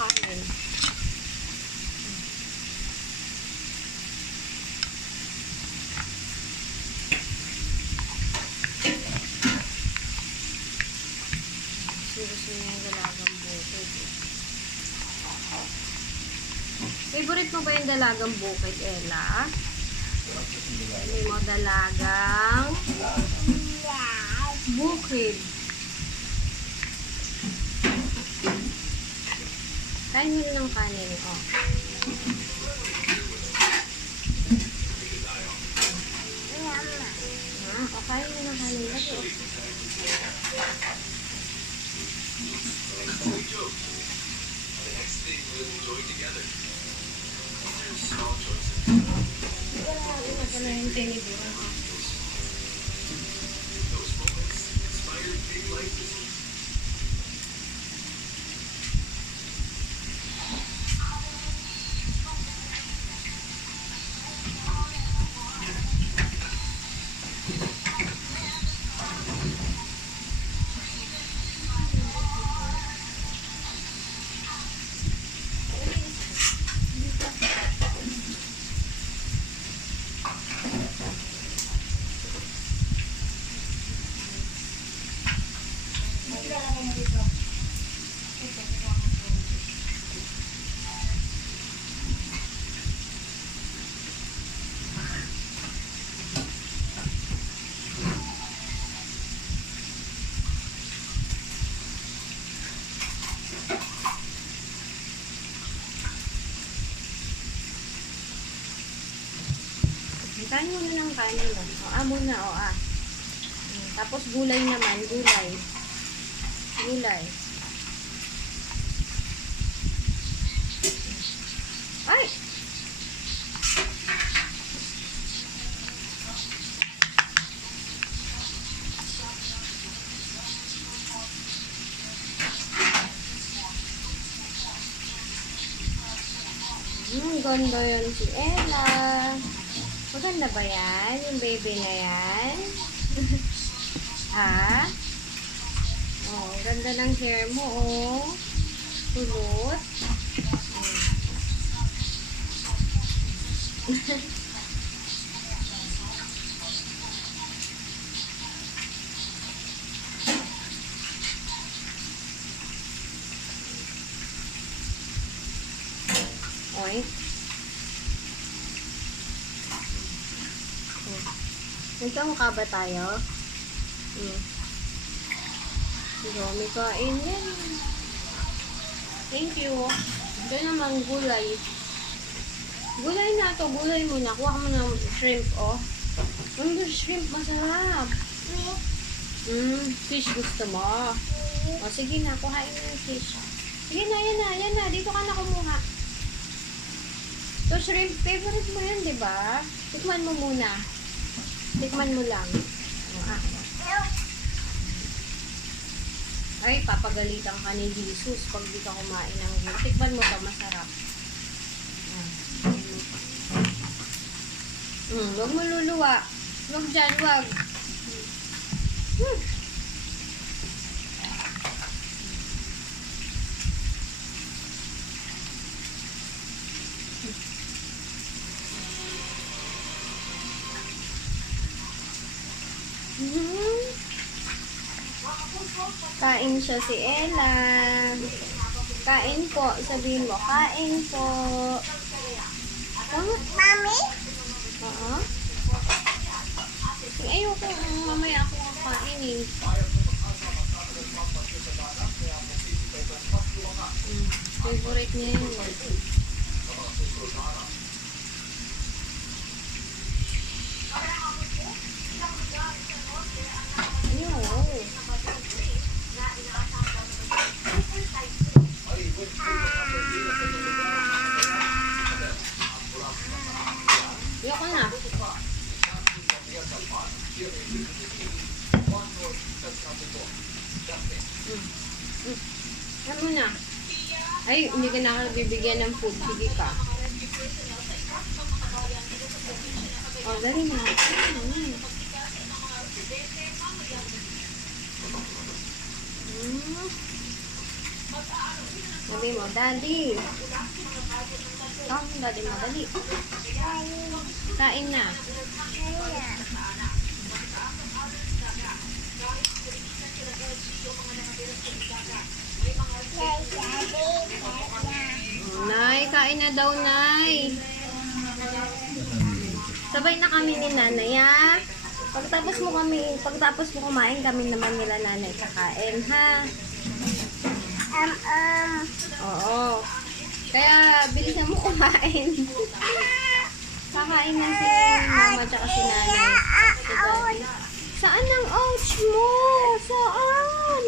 kanin. Gusto niya yung dalagang bukid. Favorite mo ba yung dalagang bukid, Ella? Hindi mo dalagang bukid. Kain mo ng kanin, oh. O, kain mo ng kanin. Lagi, oh. Wala yung tiniburo. Kain muna ng kanin mo. O, muna, o, Tapos gulay naman, gulay. Gulay. Ay! Ganda yan si Ella. Maganda ba yan? Yung baby na yan? Ha? Oh, ganda ng hair mo, oh. Kulot. Oy. Nagkamukha ba tayo? Dami kain yan. Thank you. Ito naman gulay. Gulay na to. Gulay mo na. Kuha mo ng shrimp, oh. Ang shrimp, masarap. Fish gusto mo. O, sige na. Kuhain mo yung fish. Sige na, yan na. Dito ka na kumuha. So, shrimp, favorite mo yan, di ba? Tikman mo muna. Tikman mo lang. Ay, papagalitan ka ni Jesus pag di ka kumain ng gulay. Tikman mo ba, masarap. Huwag mo luluwa. Huwag dyan, huwag. Kain siya si Ella. Kain po. Sabihin mo, kain po. Mami? Oo. Ayoko. Mamaya ako kakain eh. Favorite niya yun. Ayoko na. Ano na? Ay, hindi ka nakabibigyan ng food. Sige ka. O, dali na. Sabi mo, Daddy. Daddy mo, dali. Kain na. Nay, kain na daw, Nay. Sabay na kami ni Nanay, ha? Pagtapos mo kumain, kami naman nila Nanay kakain, ha? Oo. Kaya, bilisan mo kumain. Kakain na si Mama tsaka si Nanay. Si Daddy. Saan ang ouch mo? Saan?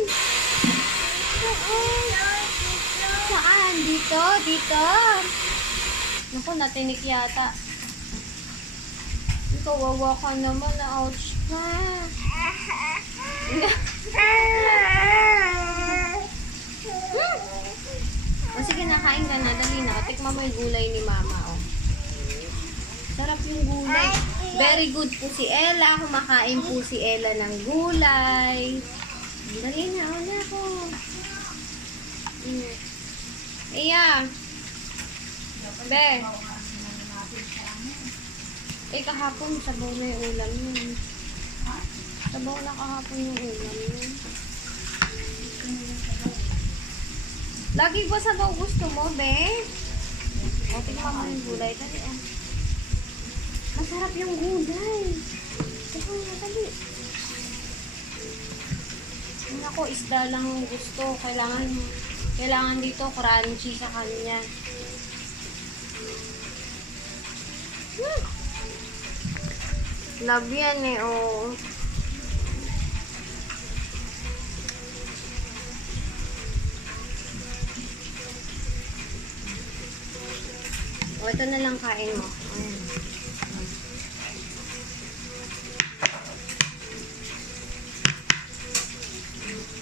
Saan? Dito? Dito? Naku, natinik yata. Kawawa ka naman, na-ouch ka. O sige, nakain ka na. Dali na. Tikman mo yung gulay ni Mama. Oh. Sarap yung gulay. Very good po si Ella. Kumakain po si Ella ng gulay. Dali na. Wala ko. Iya. Be. Kahapon, sabaw na yung ulam yun. Sabaw na kahapon yung ulam yun. Lagi ba sabaw gusto mo, be? O, tingnan mo yung gulay. Dali, oh. Masarap yung gulay. Tingnan mo, dali. Yun ako, isda lang yung gusto. Kailangan dito crunchy sa kanya. Love yan eh, oh. O, ito na lang kain mo.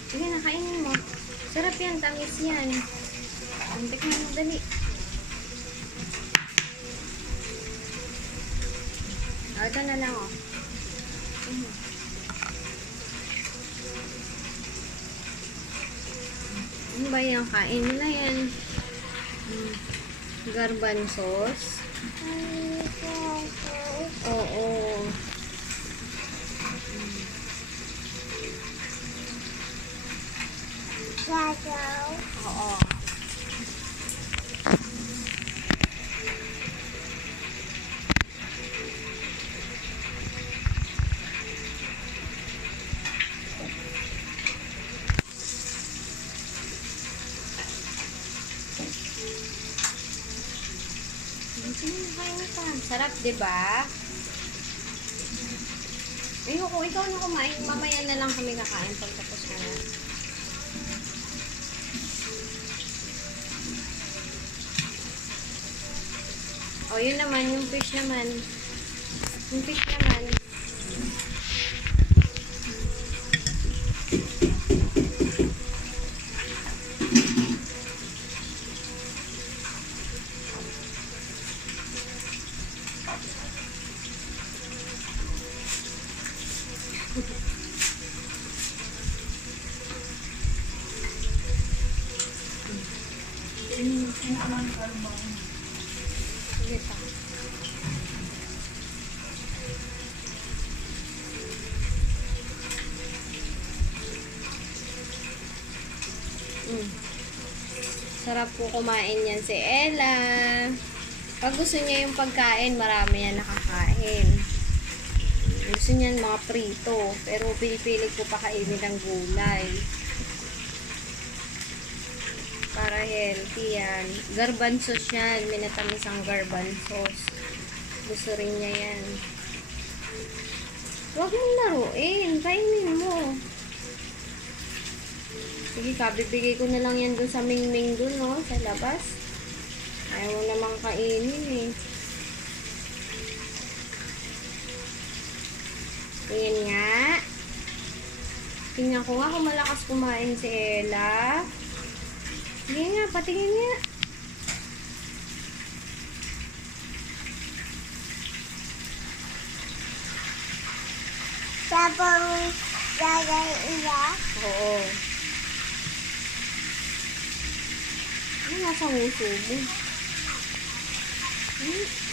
Sige na, kainin mo. Sarap yan, tamis yan. Antik mo, dali. O, ito na lang, oh. Ano ba yung kain nila yan? Garbanzos. Oo. Oo. Sarap, diba? Ayun, kung ikaw na kumain, mamaya na lang kami kakain pagtapos mo na. O, yun naman, yung fish naman. Yung fish naman. Sige pa. Sarap po kumain yan si Ella. Pag gusto niya yung pagkain, marami yan nakakain. Gusto niyan mga prito, pero pinipili ko pa kainin ng gulay. Para healthy yan. Garbanzos yan. Minatamis ang garbanzos. Gusto rin niya yan. Huwag mong laruin. Kainin mo. Sige ka, bibigay ko na lang yan dun sa Mingming dun, no? Sa labas. Ayaw mo namang kainin, eh. Tingin nga. Tingnan ko nga kung malakas kumain si Ella. Sige nga, patingin nga. Sabang gagawin iya? Oo. sa nguso mo. Hmm?